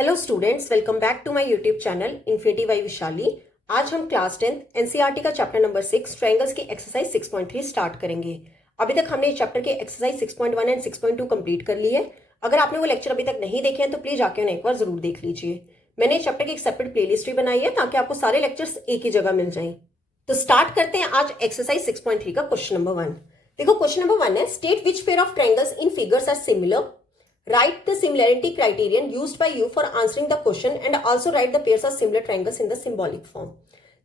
Hello students, welcome back to my YouTube channel Infinity by Vishali. आज हम class 10 NCERT का chapter number 6 triangles की exercise 6.3 start करेंगे। अभी तक हमने इस चैप्टर के एक्सरसाइज 6.1 एंड 6.2 कंप्लीट कर ली है। अगर आपने वो लेक्चर अभी तक नहीं देखे हैं तो प्लीज आके उन्हें एक बार जरूर देख लीजिए। मैंने इस चैप्टर की एक सेपरेट प्लेलिस्ट भी बनाई है ताकि आपको सारे लेक्चर्स एक ही जगह मिल जाएं। तो स्टार्ट करते हैं आज एक्सरसाइज 6.3 का क्वेश्चन नंबर 1। देखो क्वेश्चन नंबर 1 है, state which pair of triangles in figures are similar, write the similarity criterion used by you for answering the question and also write the pairs of similar triangles in the symbolic form।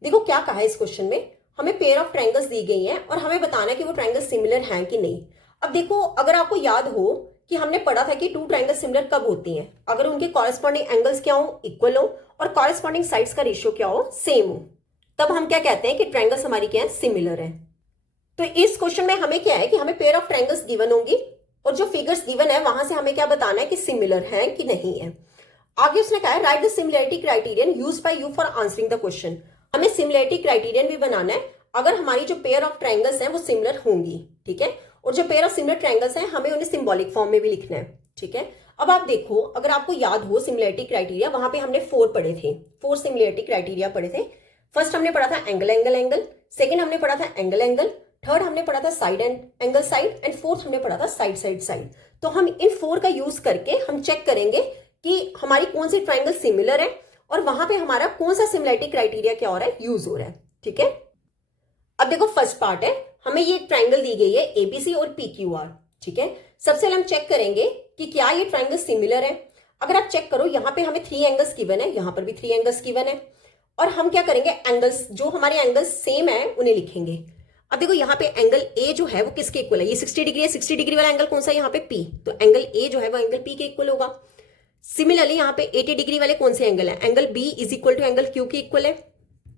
देखो क्या कहा है इस question में, हमें pair of triangles दी गई हैं और हमें बताना है कि वो ट्रायंगल सिमिलर हैं कि नहीं। अब देखो, अगर आपको याद हो कि हमने पढ़ा था कि टू ट्रायंगल सिमिलर कब होती हैं, अगर उनके कॉरेस्पॉन्डिंग एंगल्स क्या हो, इक्वल हो, और कॉरेस्पॉन्डिंग साइड्स का रेशियो क्या हो, सेम हो, तब हम क्या कहते हैं कि ट्रायंगल्स हमारी क्या है, सिमिलर है। तो इस क्वेश्चन में हमें क्या है कि हमें पेयर ऑफ ट्रायंगल्स गिवन होंगी और जो फिगर्स गिवन है वहां से हमें क्या बताना है कि सिमिलर है कि नहीं है। आगे उसने कहा है right the similarity criterion used by you for answering the question. हमें सिमिलरिटी क्राइटेरियन भी बनाना है अगर हमारी जो पेयर ऑफ ट्रायंगल्स हैं वो सिमिलर होंगी, ठीक है। और जो पेयर ऑफ सिमिलर ट्रायंगल्स हैं हमें उन्हें सिंबॉलिक फॉर्म में भी लिखना है, ठीक है। अब आप देखो, अगर आपको याद हो सिमिलरिटी क्राइटेरिया, वहां पे हमने 4 पढ़े थे, 4 सिमिलरिटी क्राइटेरिया पढ़े थे। फर्स्ट हमने पढ़ा था एंगल एंगल एंगल, सेकेंड हमने पढ़ा था एंगल एंगल, थर्ड हमने पढ़ा था side and angle side, and fourth हमने पढ़ा था साइड साइड साइड। तो हम इन 4 का यूज करके हम चेक करेंगे कि हमारी कौन सी ट्रायंगल सिमिलर है और वहां पे हमारा कौन सा सिमिलरिटी क्राइटेरिया क्या हो रहा है, यूज हो रहा है, ठीक है। अब देखो फर्स्ट पार्ट है, हमें ये ट्रायंगल दी गई है एबीसी और पीक्यूआर, ठीक है। सबसे पहले हम चेक करेंगे कि क्या ये ट्रायंगल सिमिलर है। अगर आप चेक करो, यहाँ पे हमें 3 एंगल्स गिवन है, यहाँ पर भी 3 एंगल्स गिवन है, और हम क्या करेंगे, एंगल्स जो हमारे एंगल्स सेम है उन्हें लिखेंगे। अब देखो यहाँ पे एंगल ए जो है वो किसके इक्वल है, ये 60 डिग्री है, 60 डिग्री वाला एंगल कौन सा है, यहाँ पे पी, तो एंगल ए जो है वो एंगल पी के इक्वल होगा। सिमिलरली यहाँ पे 80 डिग्री वाले कौन से एंगल है, angle B is equal to angle Q के इक्वल है,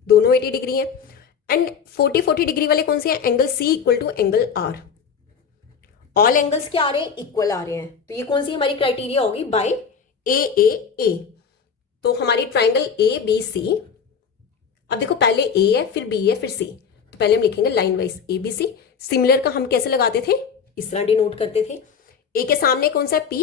दोनों 80 डिग्री है। एंड 40 डिग्री वाले कौन से हैं, angle C equal to angle R. All angles क्या आ रहे हैं, इक्वल आ रहे हैं, तो ये कौन सी हमारी क्राइटेरिया होगी, बाय ए। तो हमारी ट्राइंगल ए बी सी, अब देखो पहले ए है फिर बी है फिर सी, तो पहले हम लिखेंगे line wise A B C. Similar का हम कैसे लगाते थे, इस तरह डिनोट करते थे। ए के सामने कौन सा है, पी,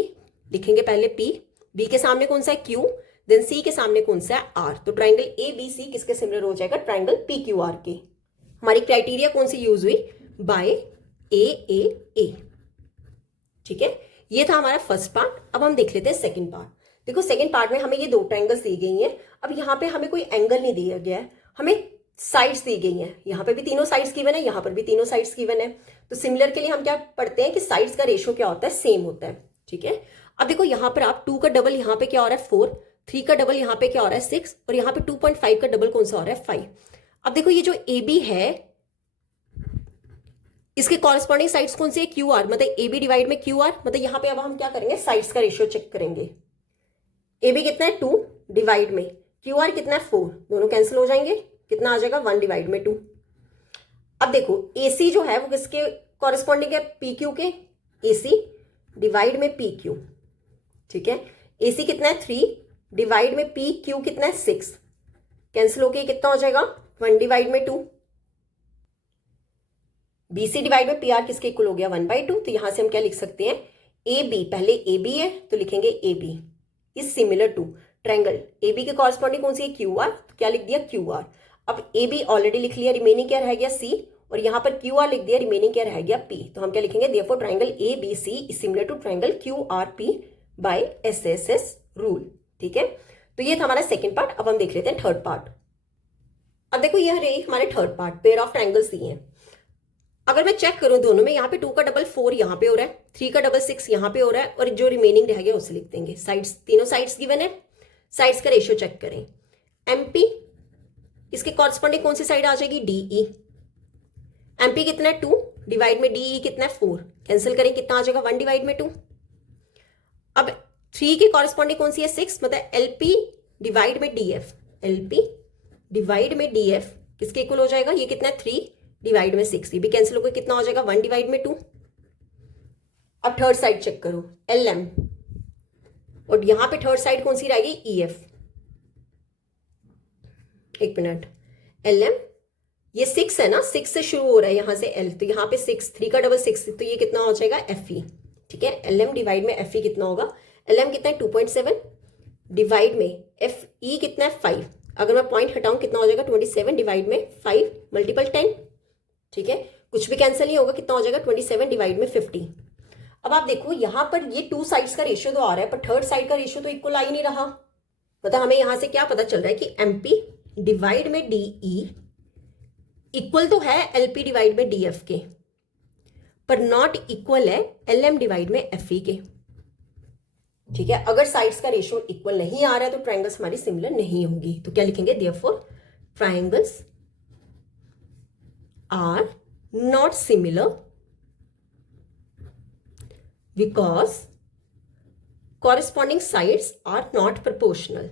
लिखेंगे पहले पी, बी के सामने कौन सा है, क्यू, देन सी के सामने कौन सा है, आर। तो ट्राइंगल ए बी सी किसके सिमिलर हो जाएगा, ट्राइंगल पी क्यू आर के। हमारी क्राइटेरिया कौन सी यूज हुई, बाय ए, ठीक है। ये था हमारा फर्स्ट पार्ट। अब हम देख लेते हैं सेकंड पार्ट। देखो सेकंड पार्ट में हमें ये 2 ट्रायंगल्स दी गई हैं। अब यहाँ पे हमें कोई एंगल नहीं दिया गया है, हमें साइड्स दी गई हैं। यहाँ पे भी तीनों साइड्स गिवन है, यहाँ पर भी तीनों साइड्स गिवन है। तो सिमिलर के लिए हम क्या पढ़ते हैं कि साइड्स का रेशियो क्या होता है, सेम होता है, ठीक है। अब देखो यहाँ पर आप 2 का डबल यहाँ पे क्या हो रहा है 4, 3 का डबल यहाँ पे क्या हो रहा है 6, और यहाँ पे 2.5 का डबल कौन सा हो रहा है 5। अब देखो ये जो ए बी है इसके कॉरेस्पॉन्डिंग साइड्स कौन सी है, क्यू आर, मतलब ए बी डिवाइड में क्यू आर, मतलब यहाँ पे अब हम क्या करेंगे, साइड्स का रेशियो चेक करेंगे। ए बी कितना है 2 डिवाइड में क्यू आर कितना है 4, दोनों कैंसिल हो जाएंगे, कितना आ जाएगा 1 डिवाइड में 2। अब देखो ए सी जो है वो किसके कॉरेस्पॉन्डिंग है, पी क्यू के, ए सी डिवाइड में पी क्यू, ठीक है। ए सी कितना है 3 डिवाइड में पी क्यू कितना है 6, कैंसिल होके कितना हो जाएगा 1 डिवाइड में 2। बी सी डिवाइड में पी आर किसके इक्वल हो गया 1/2। तो यहां से हम क्या लिख सकते हैं, ए बी, पहले ए बी है तो लिखेंगे A B is similar to triangle A B के कॉरेस्पॉन्डिंग कौन सी है, क्यू आर, तो क्या लिख दिया क्यू आर। अब ए बी ऑलरेडी लिख लिया, रिमेनिंग क्या रह गया सी, और यहां पर क्यू आर लिख दिया, रिमेनिंग क्या रह गया पी। तो हम क्या लिखेंगे, therefore triangle A B C is similar to triangle Q R P by S S S rule, ठीक है। तो ये था हमारा सेकेंड पार्ट। अब हम देख लेते हैं थर्ड पार्ट। अब देखो यह रही हमारे third part, pair of triangles दिए हैं। अगर मैं चेक करूं दोनों में, यहाँ पे 2 का डबल 4 यहाँ पे हो रहा है, 3 का डबल 6 यहाँ पे हो रहा है, और जो रिमेनिंग रह गया उसे लिख देंगे। साइड्स, तीनों साइड्स गिवन है, साइड्स का रेशियो चेक करें। एमपी इसके कॉरेस्पॉन्डिंग कौन सी साइड आ जाएगी, डीई। एमपी कितना है 2 डिवाइड में डीई कितना है 4, कैंसिल करें कितना आ जाएगा 1 डिवाइड में 2। अब 3 की कॉरेस्पॉन्डिंग कौन सी है 6, मतलब एलपी डिवाइड में डीएफ, एलपी डिवाइड में डीएफ किसके इक्वल हो जाएगा, ये कितना है 3 डिवाइड में 6, ये भी कैंसिल होकर कितना हो जाएगा 1 डिवाइड में 2। अब थर्ड साइड चेक करो, एल एम, और यहां पे थर्ड साइड कौन सी रहेगी, ई एफ। एक मिनट, एल एम, ये 6 है ना, 6 से शुरू हो रहा है यहां से एल, तो यहाँ पे 6, 3 का डबल 6, तो ये कितना हो जाएगा एफ ई, ठीक है। एल एम डिवाइड में एफ ई कितना होगा, एल एम कितना है 2.7, डिवाइड में एफ ई कितना है 5, अगर मैं पॉइंट हटाऊं कितना हो जाएगा 27 डिवाइड में 5 मल्टीपल 10, ठीक है, कुछ भी कैंसिल नहीं होगा, कितना हो जाएगा 27 डिवाइड में 50। अब आप देखो यहां पर ये टू साइड्स का रेशियो तो आ रहा है पर थर्ड साइड का रेशियो तो इक्वल आ ही नहीं रहा। मतलब हमें यहां से क्या पता चल रहा है कि एमपी डिवाइड में डीई इक्वल तो है एलपी डिवाइड में डीएफ के, पर नॉट इक्वल है एलएम डिवाइड में एफई के, ठीक है। अगर साइड्स का रेशियो इक्वल नहीं आ रहा है तो ट्रायंगल्स हमारी सिमिलर नहीं होंगी। तो क्या लिखेंगे, therefore triangles are not similar because corresponding sides are not proportional.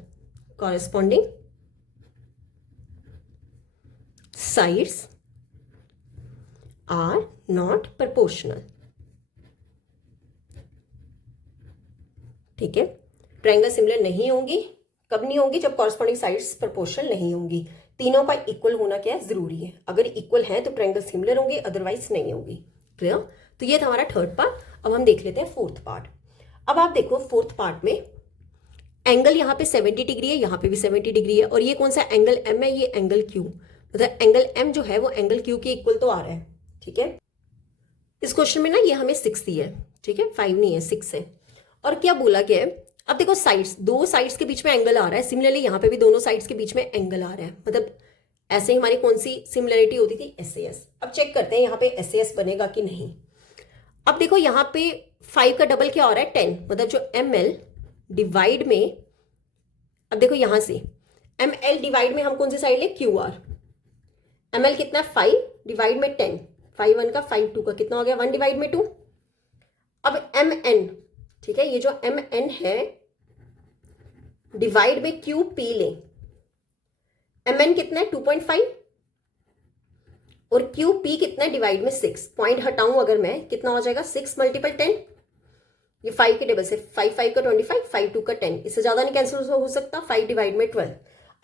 Corresponding sides are not proportional. ठीक है, ट्रायंगल सिमिलर नहीं होंगी, कब नहीं होंगी, जब कॉरस्पॉन्डिंग साइड्स प्रोपोर्शनल नहीं होंगी। तीनों का इक्वल होना क्या है, जरूरी है। अगर इक्वल है तो ट्रायंगल सिमिलर होंगे, अदरवाइज नहीं होंगी। क्लियर। तो ये था हमारा थर्ड पार्ट। अब हम देख लेते हैं फोर्थ पार्ट। अब आप देखो फोर्थ पार्ट में एंगल यहाँ पे 70 डिग्री है, यहाँ पे भी 70 डिग्री है, और ये कौन सा एंगल एम है, ये एंगल क्यू, मतलब एंगल एम जो है वो एंगल क्यू के इक्वल तो आ रहा है, ठीक है। इस क्वेश्चन में ना ये हमें 6 दी है, ठीक है, 5 नहीं है 6 है। और क्या बोला गया है, अब देखो साइड्स, दो साइड्स के बीच में एंगल आ रहा है, सिमिलरली यहाँ पे भी दोनों साइड्स के बीच में एंगल आ रहा है, मतलब ऐसे ही हमारी कौन सी सिमिलरिटी होती थी, एस। अब चेक करते हैं यहाँ पे एस बनेगा कि नहीं। अब देखो यहाँ पे 5 का डबल क्या हो रहा है 10, मतलब जो ml डिवाइड में, अब देखो यहां से ml डिवाइड में हम कौन सी साइड ले, QR। ml कितना है 5 डिवाइड में 10, 5 1 का 5 2 का कितना हो गया 1 डिवाइड में 2। अब mn, ठीक है, ये जो mn है डिवाइड में QP ले, mn कितना है 2.5 और QP कितना है डिवाइड में 6, पॉइंट हटाऊं अगर मैं कितना हो जाएगा 6 मल्टीपल 10, ये 5 के टेबल से 5 5 का 25, 5 2 का 10, इससे ज्यादा नहीं कैंसिल हो सकता, 5 डिवाइड में 12।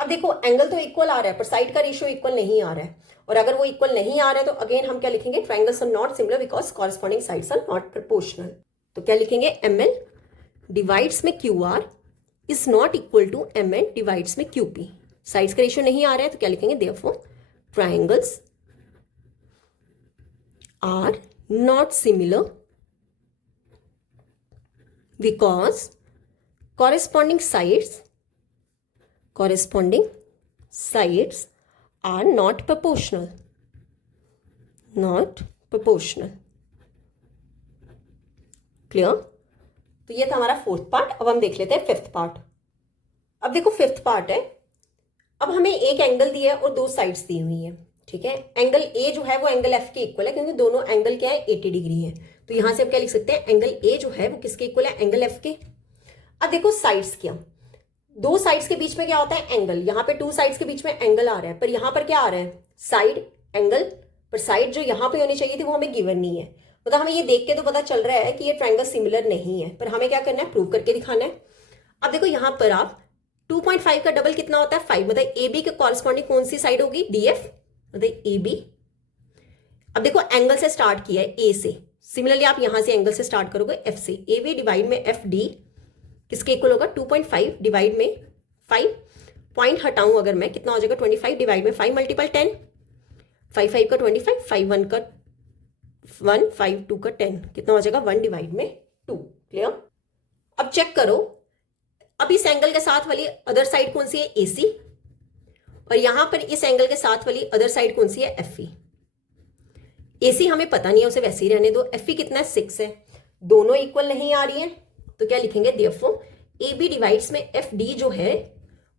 अब देखो एंगल तो इक्वल आ रहा है पर साइड का रेशियो इक्वल नहीं आ रहा है, और अगर वो इक्वल नहीं आ रहा है तो अगेन हम क्या लिखेंगे, triangles are not similar because corresponding sides are not proportional. तो क्या लिखेंगे, ml डिवाइड्स में QR is not equal to mn divides में QP। साइड्स का रेशियो नहीं आ रहा है तो क्या लिखेंगे, therefore triangles are not similar because corresponding sides are not proportional. Clear. तो ये था हमारा फोर्थ पार्ट। अब हम देख लेते हैं फिफ्थ पार्ट। अब देखो फिफ्थ पार्ट है, अब हमें एक एंगल दिया है और दो साइड्स दी हुई है, ठीक है। एंगल ए जो है वो एंगल एफ के इक्वल है क्योंकि दोनों एंगल क्या है 80 डिग्री है, तो यहां से हम क्या लिख सकते हैं, एंगल ए जो है वो किसके इक्वल है, एंगल एफ के। अब देखो साइड्स क्या, दो साइड्स के बीच में क्या होता है एंगल, यहाँ पे टू साइड्स के बीच में एंगल आ रहा है, पर यहाँ पर क्या आ रहा है साइड एंगल, पर साइड जो यहाँ पे होनी चाहिए थी वो हमें गिवन नहीं है। मतलब हमें ये देख के तो पता चल रहा है कि ये ट्रायंगल सिमिलर नहीं है, पर हमें क्या करना है, प्रूव करके दिखाना है। अब देखो यहाँ पर आप 2.5 का डबल कितना होता है 5, मतलब ए बी के कॉरस्पॉन्डिंग कौन सी साइड होगी, डीएफ, मतलब ए बी। अब देखो एंगल से स्टार्ट किया है ए से, सिमिलरली आप यहां से एंगल से स्टार्ट करोगे एफ से, ए बी डिवाइड में एफ डी किसके इक्वल होगा 2.5 डिवाइड में 5, पॉइंट हटाऊं अगर मैं कितना हो जाएगा 25 डिवाइड में 5 मल्टीपल 10, 5 5 का 25, 5 1 का 1, 5 2 का 10, कितना हो जाएगा 1 डिवाइड में 2। क्लियर। अब चेक करो, अब इस एंगल के साथ वाली अदर साइड कौन सी है, एसी, और यहां पर इस एंगल के साथ वाली अदर साइड कौन सी है, एफई। एसी हमें पता नहीं है, उसे वैसे ही रहने दो। एफई कितना है 6 है, दोनों इक्वल नहीं आ रही है, तो क्या लिखेंगे, देयरफॉर ए बी डिवाइड्स में एफ डी जो है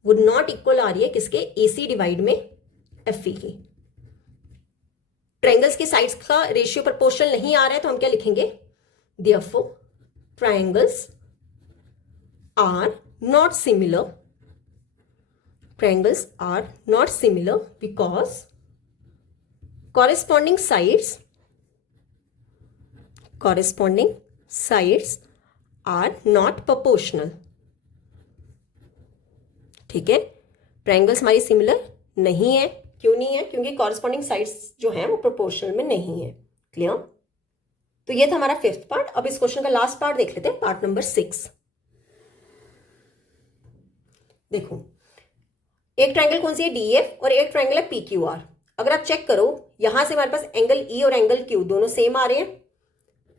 वो नॉट इक्वल आ रही है किसके, एसी डिवाइड में एफई की। ट्रायंगल्स के साइड्स का रेशियो प्रोपोर्शनल नहीं आ रहा है तो हम क्या लिखेंगे, therefore triangles are not similar, triangles are not similar because corresponding sides are not proportional। ठीक है, ट्रायंगल्स हमारी सिमिलर नहीं है, क्यों नहीं है, क्योंकि कॉरस्पॉन्डिंग साइड्स जो हैं वो प्रोपोर्शनल में नहीं है। क्लियर। तो ये था हमारा फिफ्थ पार्ट। अब इस क्वेश्चन का लास्ट पार्ट देख लेते हैं, पार्ट नंबर 6। देखो एक ट्रायंगल कौन सी है, डीएफ, और एक ट्रायंगल है पीक्यूआर। अगर आप चेक करो यहां से हमारे पास एंगल ई और एंगल क्यू दोनों सेम आ रहे हैं।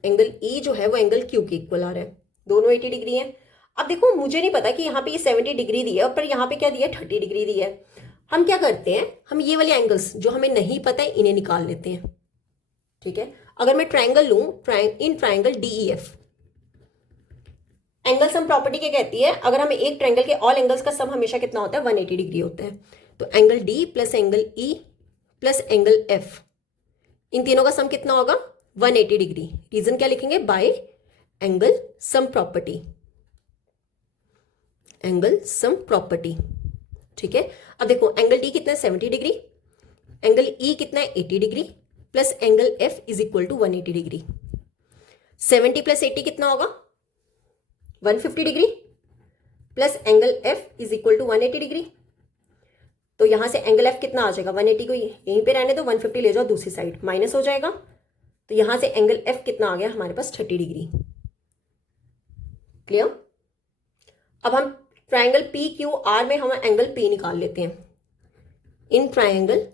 एंगल ई जो है वो एंगल क्यू के इक्वल आ रहा है, दोनों 80 डिग्री है। अब देखो मुझे नहीं पता कि यहाँ पे ये 70 डिग्री दी है और पर यहाँ पे क्या दिया है, 30 डिग्री दी है। हम क्या करते हैं, हम ये वाले एंगल्स जो हमें नहीं पता है इन्हें निकाल लेते हैं। ठीक है, अगर मैं ट्रायंगल लूं, in triangle DEF, angle sum property क्या कहती है, अगर हमें एक ट्रायंगल के ऑल एंगल्स का सम हमेशा कितना होता है, 180 डिग्री होता है। तो angle D plus angle E plus angle F, इन तीनों का सम कितना होगा, 180 डिग्री। रीजन क्या लिखेंगे, bye angle sum property, angle sum property. ठीक है, अब देखो एंगल डी कितना है, 70 डिग्री, एंगल ई कितना है, 80 degree, plus angle F is equal to 180 degree. 70 plus 80 कितना होगा, 150 degree, plus angle F is equal to 180 degree. तो यहां से एंगल एफ कितना आ जाएगा, 180 को यहीं पे रहने दो, 150 ले जाओ दूसरी साइड, माइनस हो जाएगा। तो यहां से एंगल एफ कितना आ गया हमारे पास, 30 डिग्री। क्लियर। अब हम ट्रायंगल पी क्यू आर में हम एंगल पी निकाल लेते हैं। In triangle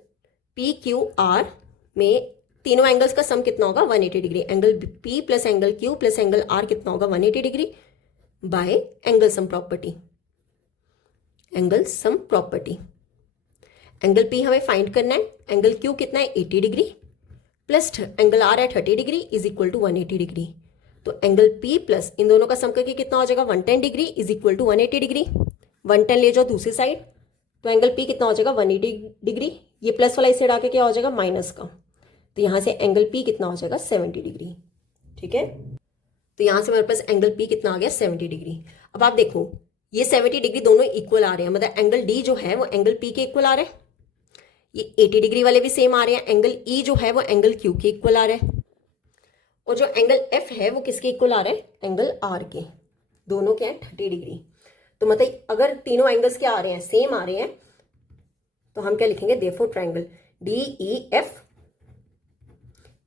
P Q R में तीनों एंगल्स का सम कितना होगा, 180 degree. Angle P plus angle Q plus angle R कितना होगा, 180 degree, by angle sum property, angle sum property. Angle P हमें फाइंड करना है, एंगल क्यू कितना है, 80 डिग्री, प्लस एंगल आर है 30 degree is equal to 180 degree. तो angle P plus इन दोनों का सम करके कितना हो जाएगा, 110 degree is equal to 180 degree. 110 ले जाओ दूसरी साइड, तो एंगल पी कितना हो जाएगा, 180 डिग्री। ये प्लस वाला इस साइड आके क्या हो जाएगा, माइनस का। तो यहां से एंगल पी कितना हो जाएगा, 70 डिग्री। ठीक है, तो यहां से हमारे पास एंगल पी कितना आ गया, 70 डिग्री। अब आप देखो ये 70 डिग्री दोनों इक्वल आ रहे हैं, मतलब एंगल डी जो है वो एंगल पी के इक्वल आ रहा है। ये 80 डिग्री वाले भी सेम आ रहे हैं, एंगल ई जो है वो एंगल क्यू के इक्वल आ रहा है, और जो एंगल एफ है वो किसके इक्वल आ रहा है, एंगल आर के। दोनों क्या है, 30 डिग्री। तो मतलब अगर तीनों एंगल्स क्या आ रहे हैं, सेम आ रहे हैं, तो हम क्या लिखेंगे, therefore triangle D E F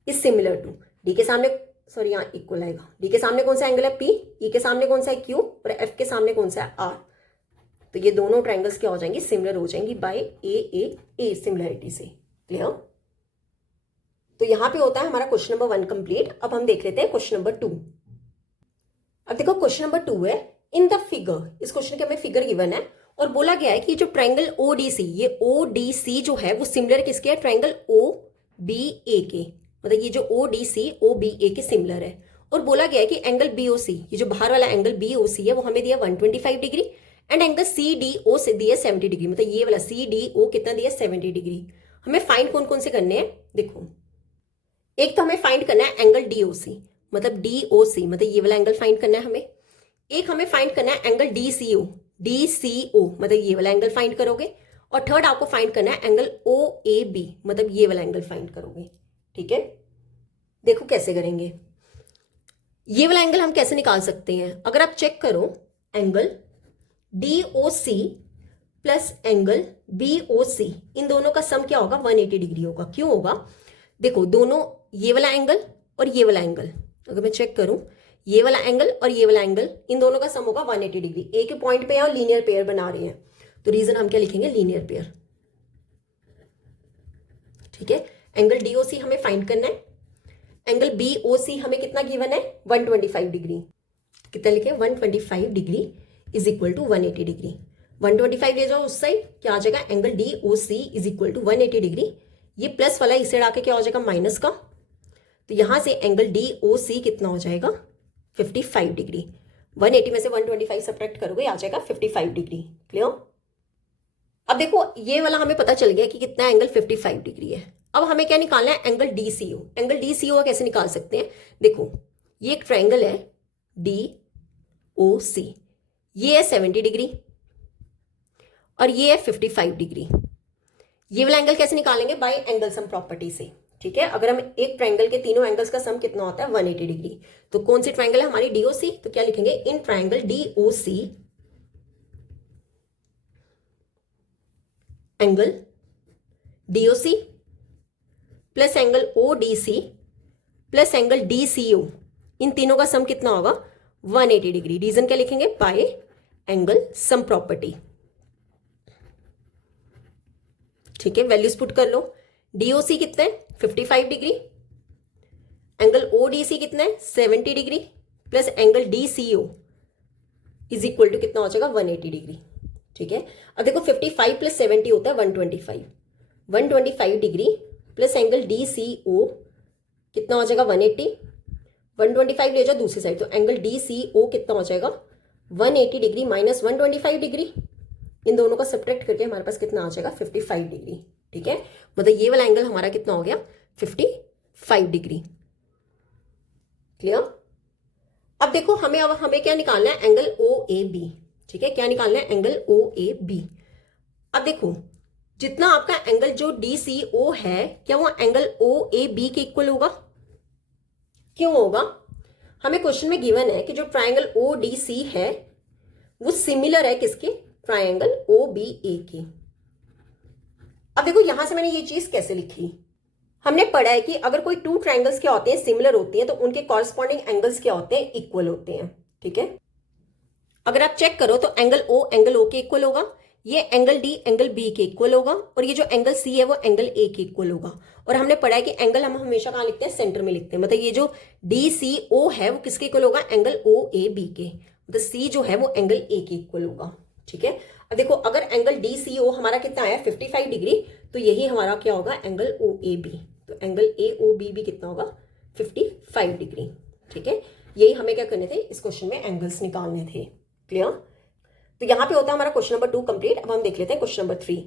is similar to, D के सामने, सॉरी यहाँ इक्वल आएगा, डी के सामने कौन सा एंगल है, पी, ई के सामने कौन सा है, क्यू, और एफ के सामने कौन सा है, आर। तो ये दोनों ट्रायंगल्स क्या हो जाएंगी, सिमिलर हो जाएंगी बाय ए सिमिलरिटी से। क्लियर। तो यहां पे होता है हमारा क्वेश्चन नंबर 1 कंप्लीट। अब हम देख लेते हैं क्वेश्चन नंबर 2। अब देखो क्वेश्चन नंबर 2 है, इन द फिगर, इस क्वेश्चन के हमें फिगर गिवन है और बोला गया है कि जो ट्रायंगल ओडीसी, ये ओडीसी जो है वो सिमिलर किसके है, ट्रायंगल ओ बी ए के, मतलब ये जो ओडीसी ओ बी ए के सिमिलर है। और बोला गया है कि एंगल बीओसी, ये जो बाहर वाला एंगल बीओसी है वो हमें दिया 125 degree, and angle C D O से दिया 70 डिग्री, मतलब ये वाला सी डी ओ कितना दिया, 70 डिग्री। हमें फाइंड कौन कौन से करने हैं, देखो एक तो हमें फाइंड करना है एंगल डीओसी, मतलब डीओसी, मतलब ये वाला एंगल फाइंड करना है हमें। एक हमें फाइंड करना है एंगल डीसीओ, डीसीओ मतलब ये वाला एंगल फाइंड करोगे। और थर्ड आपको फाइंड करना है एंगल ओ ए बी, मतलब ये वाला एंगल फाइंड करोगे। ठीक है, देखो कैसे करेंगे। ये वाला एंगल हम कैसे निकाल सकते हैं, अगर आप चेक करो angle DOC plus angle BOC, इन दोनों का सम क्या होगा, 180 डिग्री होगा। क्यों होगा, देखो दोनों ये वाला एंगल और ये वाला एंगल, अगर मैं चेक करूं ये वाला एंगल और ये वाला एंगल, इन दोनों का सम होगा 180 डिग्री। एक पॉइंट पे यहां लीनियर पेयर बना रहे हैं, तो रीजन हम क्या लिखेंगे, लीनियर पेयर। ठीक है, एंगल डीओसी हमें फाइंड करना है, एंगल बीओसी हमें कितना गिवन है, 125 डिग्री। कितना लिखे, 125 degree is equal to 180 degree. 125 ले जाओ उस साइड, क्या आ जाएगा, angle DOC is equal to 180 degree. ये प्लस वाला इस साइड आके क्या हो जाएगा, माइनस का। तो यहां से एंगल डीओसी कितना हो जाएगा, 55 डिग्री। 180 में से 125 सब्ट्रैक्ट करोगे आ जाएगा 55 डिग्री। क्लियर। अब देखो ये वाला हमें पता चल गया कि कितना एंगल 55 डिग्री है। अब हमें क्या निकालना है, एंगल डीसीओ। एंगल डीसीओ कैसे निकाल सकते हैं, देखो ये एक ट्रायंगल है डीओसी, ये है 70 डिग्री और ये है 55 डिग्री। ये वाला एंगल कैसे निकालेंगे, बाय एंगल सम प्रॉपर्टी से। ठीक है, अगर हम एक ट्रायंगल के तीनों एंगल्स का सम कितना होता है, 180 डिग्री। तो कौन सी ट्रायंगल है हमारी, डीओसी, तो क्या लिखेंगे, इन triangle DOC angle DOC plus angle ODC plus angle DCO, इन तीनों का सम कितना होगा, 180 डिग्री। रीजन क्या लिखेंगे, बाय एंगल सम प्रॉपर्टी। ठीक है, वैल्यूज पुट कर लो। DOC कितना है 55 डिग्री, एंगल ODC कितना है 70 degree, plus angle DCO is equal to कितना हो जाएगा 180 डिग्री। ठीक है, अब देखो 55 प्लस 70 होता है 125, 125 डिग्री प्लस एंगल DCO कितना हो जाएगा 180, 125 ले जाओ दूसरी साइड, तो एंगल DCO कितना हो जाएगा 180 डिग्री माइनस 125 डिग्री, इन दोनों का सब्ट्रैक्ट करके हमारे पास कितना आ जाएगा 55 डिग्री। ठीक है, मतलब ये वाला एंगल हमारा कितना हो गया 55 डिग्री। क्लियर। अब देखो हमें क्या निकालना है एंगल OAB। ठीक है, क्या निकालना है एंगल OAB। अब देखो जितना आपका एंगल जो DCO है क्या वो एंगल OAB के इक्वल होगा? क्यों होगा? हमें क्वेश्चन में गिवन है कि जो ट्रायंगल ODC है वो सिमिलर है किसके, ट्रायंगल OBA के। अब देखो यहां से मैंने ये चीज कैसे लिखी, हमने पढ़ा है कि अगर कोई टू ट्रायंगल्स क्या होते हैं सिमिलर होती हैं तो उनके कॉरस्पॉन्डिंग एंगल्स क्या होते हैं इक्वल होते हैं। ठीक है, अगर आप चेक करो तो एंगल O के इक्वल होगा, ये एंगल D एंगल B के इक्वल होगा, और ये जो एंगल C है वो एंगल A के इक्वल होगा। और हमने पढ़ा है कि एंगल हम हमेशा कहां लिखते हैं, सेंटर में लिखते हैं। मतलब ये जो DCO है वो किसके इक्वल होगा, एंगल OAB के, मतलब C जो है वो एंगल A के इक्वल होगा। ठीक है, अब देखो अगर एंगल DCO हमारा कितना आया 55 डिग्री, तो यही हमारा क्या होगा एंगल OAB, तो एंगल AOB भी कितना होगा 55 डिग्री। ठीक है, यही हमें क्या करने थे, इस क्वेश्चन में एंगल्स निकालने थे। क्लियर। तो यहां पे होता है हमारा क्वेश्चन नंबर 2 कंप्लीट। अब हम देख लेते हैं क्वेश्चन नंबर 3।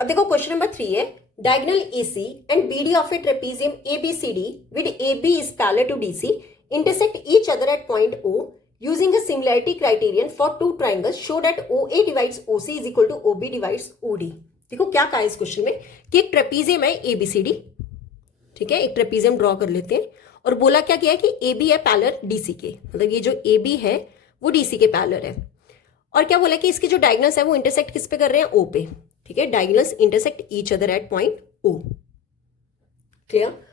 अब देखो क्वेश्चन नंबर 3 है, diagonal AC and BD of a trapezium ABCD with AB is parallel to DC intersect each other at point O using a similarity criterion for two triangles show that OA divides OC is equal to OB divides OD। देखो क्या कहा है इस question में कि एक trapezium है ABCD। ठीक है, एक ट्रेपीजियम ड्रॉ कर लेते हैं, और बोला क्या किया है कि AB है पैरेलल DC के, मतलब ये जो AB है वो DC के पैरेलल है। और क्या बोला कि इसके जो डायगोनल्स है वो इंटरसेक्ट किस पे कर रहे हैं, O पे। ठीक है, diagonals intersect each other at point O। Clear.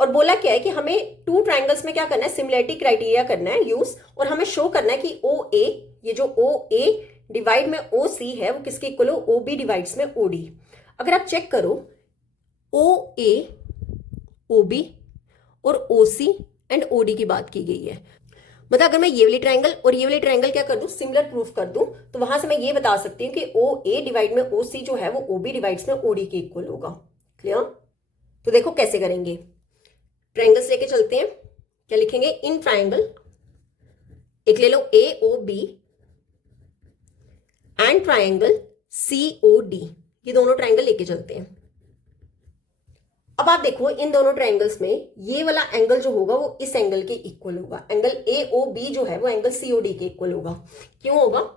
और बोला क्या है कि हमें टू ट्रायंगल्स में क्या करना है, सिमिलरिटी क्राइटेरिया करना है यूज, और हमें शो करना है कि OA, ये जो OA डिवाइड में OC है वो किसके इक्वल हो, OB डिवाइड्स में OD। अगर आप चेक करो OA, OB और OC एंड OD की बात की गई है, मतलब अगर मैं ये वाली ट्रायंगल और ये वाली ट्रायंगल क्या कर दूं, सिमिलर प्रूफ कर दूं, तो वहां से मैं ये बता सकती हूँ कि OA डिवाइड में OC जो है वो OB डिवाइड्स में OD के इक्वल होगा। क्लियर। तो देखो कैसे करेंगे, ट्रायंगल्स लेके चलते हैं। क्या लिखेंगे, इन ट्रायंगल एक ले लो AOB एंड ट्रायंगल COD, ये दोनों ट्रायंगल लेके चलते हैं। अब आप देखो इन दोनों ट्रायंगल्स में ये वाला एंगल जो होगा वो इस एंगल के इक्वल होगा, एंगल AOB जो है वो एंगल COD के इक्वल होगा। क्यों होगा,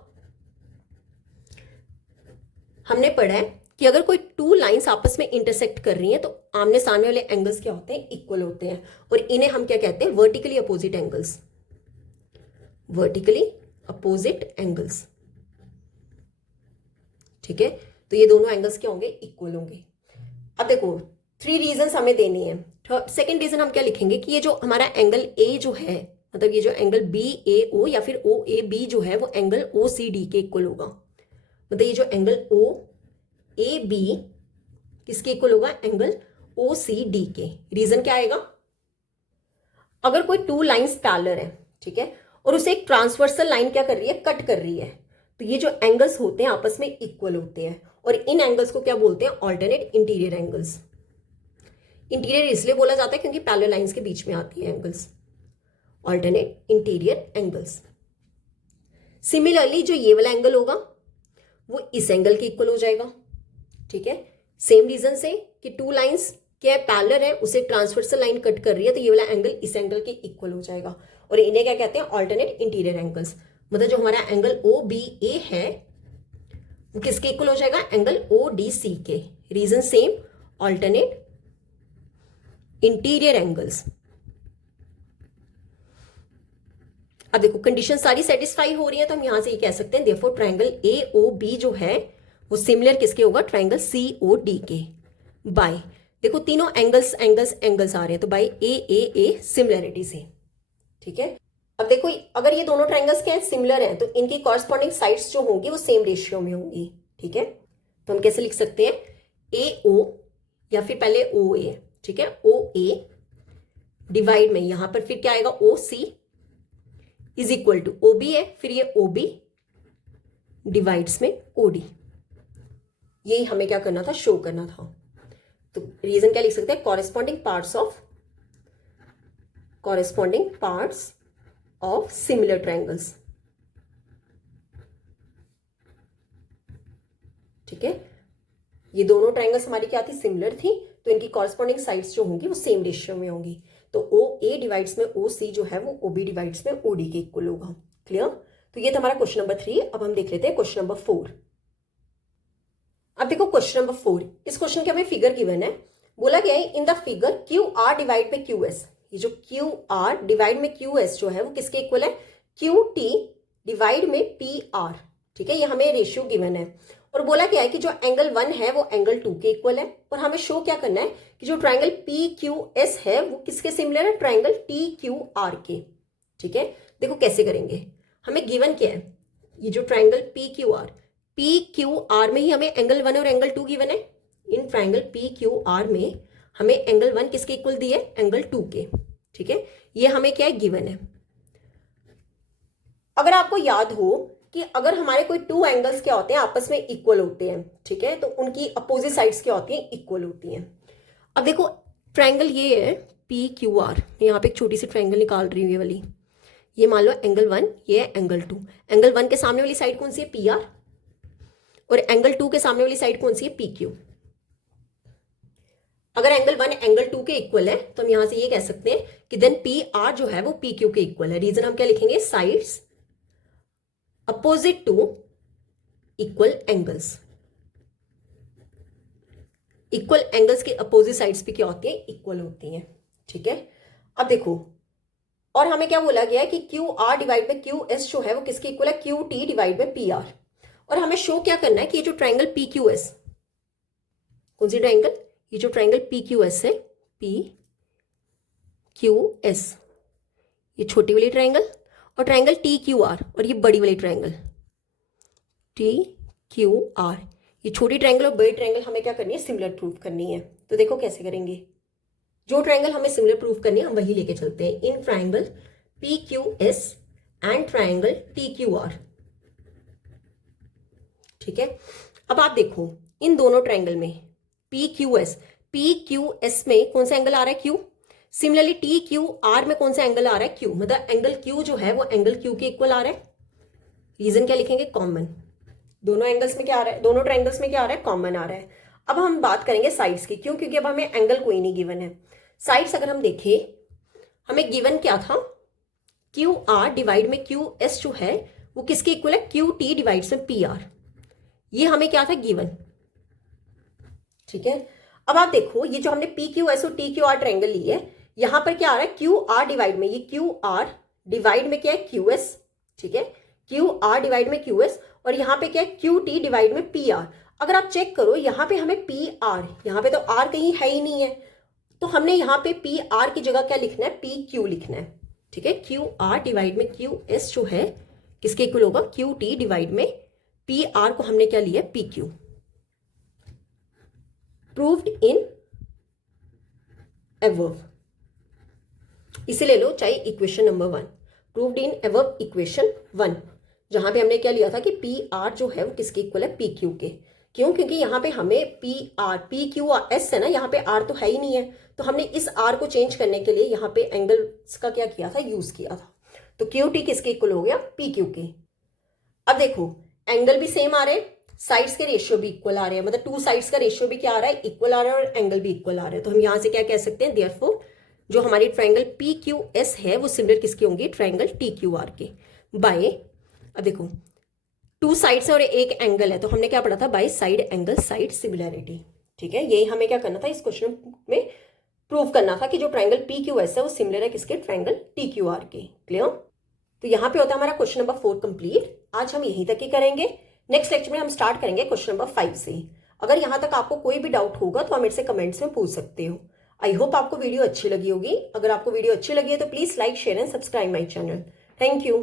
हमने पढ़ा है कि अगर कोई टू लाइंस आपस में इंटरसेक्ट कर रही हैं तो आमने सामने वाले एंगल्स क्या होते हैं, इक्वल होते हैं, और इन्हें हम क्या कहते हैं, vertically opposite angles. Vertically opposite angles. ठीक है, तो ये दोनों एंगल्स क्या होंगे, इक्वल होंगे। अब देखो 3 रीजंस हमें देनी है। सेकंड रीजन हम क्या लिखेंगे कि ये जो हमारा एंगल A जो है, मतलब ये जो एंगल BAO या फिर OAB जो है वो एंगल OCD के इक्वल होगा। मतलब ये जो एंगल OAB किसके इक्वल होगा, एंगल OCD के। रीजन क्या आएगा, अगर कोई टू लाइंस पैरेलल है, ठीक है, और उसे एक ट्रांसवर्सल लाइन क्या कर रही है, कट कर रही है, तो ये जो एंगल्स होते हैं आपस में इक्वल होते हैं, और इन एंगल्स को क्या बोलते हैं, ऑल्टरनेट इंटीरियर एंगल्स। इंटीरियर इसलिए बोला जाता है क्योंकि पैरेलल लाइंस के बीच में आती है angles, alternate interior angles. Similarly जो ये वाला एंगल होगा वो इस एंगल के इक्वल हो जाएगा। ठीक है, सेम रीजन से कि टू लाइंस क्या पैरेलल है, उसे ट्रांसवर्सल लाइन कट कर रही है, तो ये वाला एंगल इस एंगल के इक्वल हो जाएगा, और इन्हें क्या कहते हैं, ऑल्टरनेट इंटीरियर एंगल्स। मतलब जो हमारा एंगल OBA है वो किसके इक्वल हो जाएगा, एंगल ODC के। Reason same, alternate interior angles. अब देखो कंडीशन सारी सेटिस्फाई हो रही है, तो हम यहां से ये कह सकते हैं देयरफॉर ट्रायंगल AOB जो है वो सिमिलर किसके होगा, ट्रायंगल COD के, बाय, देखो तीनों एंगल्स आ रहे हैं, तो बाय AAA सिमिलरिटी से। ठीक है, अब देखो अगर ये दोनों ट्रायंगल्स क्या है, सिमिलर हैं, तो इनकी कॉरस्पॉन्डिंग साइड्स जो होंगी वो सेम रेशियो में होंगी। ठीक है, तो हम कैसे लिख सकते हैं, ए ओ या फिर पहले ओ ए, ठीक है, ओ ए डिवाइड में यहां पर फिर क्या आएगा, O C is equal to O B है, फिर ये ओ बी डिवाइड्स में ओ डी। यही हमें क्या करना था, शो करना था। तो रीजन क्या लिख सकते हैं, corresponding parts of similar triangles. ठीक है, ये दोनों ट्रायंगल्स हमारी क्या थी, सिमिलर थी, तो इनकी कॉरेस्पॉन्डिंग साइड्स जो होंगी वो सेम रेशियो में होंगी। तो ओ ए डिवाइड्स में ओ सी जो है वो ओ बी डिवाइड्स में ओ डी के इक्वल होगा। क्लियर। तो ये था हमारा क्वेश्चन नंबर 3। अब हम देख लेते हैं क्वेश्चन नंबर 4। अब देखो क्वेश्चन नंबर 4, इस क्वेश्चन के हमें फिगर गिवन है, बोला गया है in the figure Q R divide में क्यू एस। ये जो क्यू आर डिवाइड में क्यू एस जो है वो किसके इक्वल है, क्यू टी डिवाइड में पी आर। ठीक है, ये हमें रेशियो गिवन है और बोला गया है कि जो एंगल 1 है वो एंगल 2 के इक्वल है, और हमें शो क्या करना है कि जो ट्रायंगल पी क्यू एस है वो किसके सिमिलर है, ट्रायंगल टी क्यू आर के। ठीक है, देखो कैसे करेंगे, हमें गिवन क्या है, ये जो ट्रायंगल पी क्यू आर में ही हमें एंगल 1 और एंगल 2 गिवन है। इन ट्रायंगल पी क्यू आर में हमें एंगल 1 किसके इक्वल दिए, एंगल 2 के। ठीक है, ये हमें क्या है, गिवन है। अगर आपको याद हो कि अगर हमारे कोई 2 एंगल्स क्या होते हैं, आपस में इक्वल होते हैं, ठीक है, तो उनकी अपोजिट साइड्स क्या होती हैं, इक्वल होती हैं। अब देखो ट्रायंगल ये है पी क्यू आर, यहाँ पे एक छोटी सी ट्रायंगल निकाल रही हूँ ये वाली, ये मान लो एंगल 1, ये है एंगल 2। एंगल 1 के सामने वाली साइड कौन सी है, पी आर, और एंगल 2 के सामने वाली साइड कौन सी है, पी क्यू। अगर एंगल 1 एंगल 2 के इक्वल है तो हम यहां से ये कह सकते हैं कि देन पी आर जो है वो पी क्यू के इक्वल है। रीजन हम क्या लिखेंगे, sides opposite to equal angles. Equal angles की अपोजिट साइड्स भी क्या होती है, इक्वल होती हैं। ठीक है, अब देखो और हमें क्या बोला गया है कि क्यू आर डिवाइड में क्यू एस जो है वो किसके इक्वल है, क्यू टी डिवाइड में पी आर। और हमें शो क्या करना है कि ये जो ट्रायंगल पी क्यू एस, कौन सी ट्रायंगल, ये जो ट्रायंगल पी क्यू एस है, पी क्यू एस, ये छोटी वाली ट्रायंगल, और ट्रायंगल टी क्यू आर, और ये बड़ी वाली ट्रायंगल टी क्यू आर, ये छोटी ट्रायंगल और बड़ी ट्रायंगल हमें क्या करनी है, सिमिलर प्रूव करनी है। तो देखो कैसे करेंगे, जो ट्रायंगल हमें सिमिलर प्रूव करनी है हम वही लेके चलते हैं। In triangle P Q S and triangle T Q R. ठीक है, अब आप देखो इन दोनों ट्रायंगल में पी क्यू एस में कौन सा एंगल आ रहा है, Q. Similarly T Q R में कौन सा एंगल आ रहा है, क्यू। मतलब एंगल क्यू जो है वो एंगल क्यू के इक्वल आ रहा है। रीजन क्या लिखेंगे, कॉमन। दोनों एंगल्स में क्या आ रहा है, दोनों ट्रायंगल्स में क्या आ रहा है, कॉमन आ रहा है। अब हम बात करेंगे साइड्स की, क्यों, क्योंकि अब हमें एंगल कोई नहीं गिवन है। साइड्स अगर हम देखें, हमें गिवन क्या था, क्यू आर डिवाइड में क्यू एस जो है वो किसके इक्वल है, क्यू टी डिवाइड में पी आर। ये हमें क्या था, गिवन। ठीक है, अब आप देखो ये जो हमने पी क्यू एस और टी क्यू आर ट्रायंगल ली है, यहां पर क्या आ रहा है, क्यू आर डिवाइड में, ये क्यू आर डिवाइड में क्या है, क्यू एस। ठीक है, क्यू आर डिवाइड में क्यू एस, और यहां पे क्या है, क्यू टी डिवाइड में पी आर। अगर आप चेक करो यहां पे हमें पी आर, यहां पे तो आर कहीं है ही नहीं है, तो हमने यहां पे पी आर की जगह क्या लिखना है, पी क्यू लिखना है। ठीक है, क्यू आर डिवाइड में क्यू एस जो है किसके इक्वल होगा, क्यू टी डिवाइड में पी आर को हमने क्या लिया, पी क्यू। प्रूव्ड इन एबव, इसे ले लो चाहे इक्वेशन नंबर 1, प्रूव्ड इन एबव इक्वेशन 1, जहां पे हमने क्या लिया था कि पी आर जो है वो किसके इक्वल है, पी क्यू के। क्यों, क्योंकि यहाँ पे हमें P R, P Q S है ना, यहाँ पे आर तो है ही नहीं है, तो हमने इस आर को चेंज करने के लिए यहाँ पे एंगल्स का क्या किया था, यूज किया था। तो क्यू टी किसके इक्वल हो गया, पी क्यू के। अब देखो एंगल भी सेम आ रहे हैं, साइड्स के रेशियो भी इक्वल आ रहे हैं, मतलब 2 साइड्स का रेशियो भी क्या आ रहा है, इक्वल आ रहा है, और एंगल भी इक्वल आ रहा है। तो हम यहां से क्या कह सकते हैं, देयरफॉर जो हमारी ट्रायंगल पी क्यू एस है वो सिमिलर किसके होंगे, ट्रायंगल टी क्यू आर के। बाय, अब देखो 2 साइड्स है और एक एंगल है, तो हमने क्या पढ़ा था, by side angle side similarity. ठीक है, यही हमें क्या करना था, इस क्वेश्चन में प्रूव करना था कि जो ट्रायंगल पी क्यू एस है वो सिमिलर है किसके, ट्रायंगल टी क्यू आर के। क्लियर। तो यहाँ पे होता है हमारा क्वेश्चन नंबर 4 कंप्लीट। आज हम यहीं तक ही करेंगे, नेक्स्ट लेक्चर में हम स्टार्ट करेंगे क्वेश्चन नंबर 5 से। अगर यहाँ तक आपको कोई भी डाउट होगा तो आप मेरे से कमेंट्स में पूछ सकते हो। आई होप आपको वीडियो अच्छी लगी होगी। अगर आपको वीडियो अच्छी लगी है तो please like, share and subscribe my channel. Thank you.